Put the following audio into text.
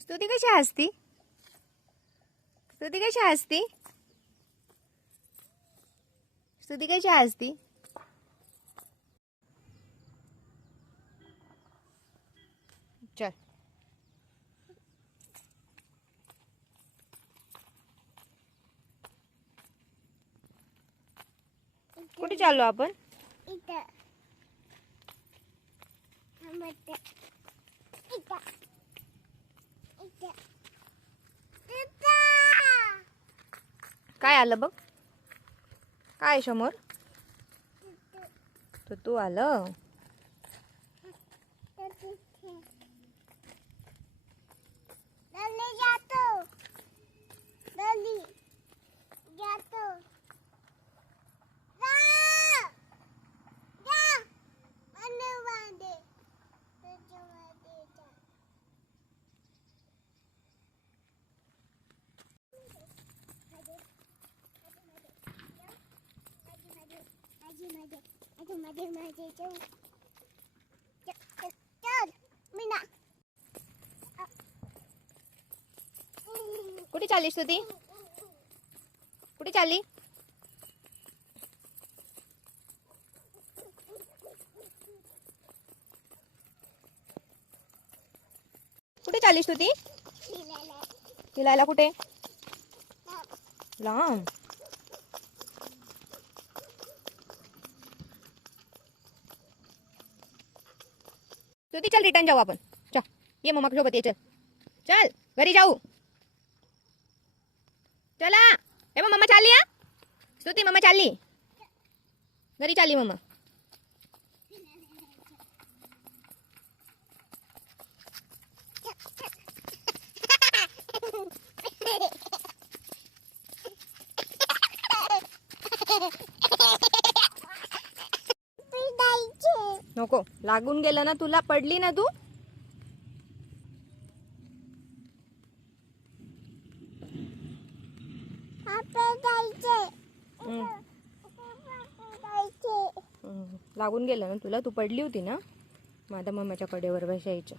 स्तुती कशी हसती? स्तुती कशी हसती? स्तुती कशी हसती? चल. कुठे चाललो आपण? काय आलं बघ? काय समोर तर तू आलं? माझी माझे कुठे चाललीस तू ती? कुठे चालली? कुठे चाललीस तू ती? फिरायला कुठे? लांब. तू चल रिटर्न जाऊ आपण. चल ये मम्मा सोबत ये चल. चल घरी जाऊ. चला. ए मम्मा चालली हा? स्तुती मम्मा चालली. घरी चालली मम्मा. नको. लागून गेलं ना तुला? पडली ना तू. लागून गेलं ना तुला? तू पडली होती ना? माझ्या मम्माच्या कडेवर बसायचं.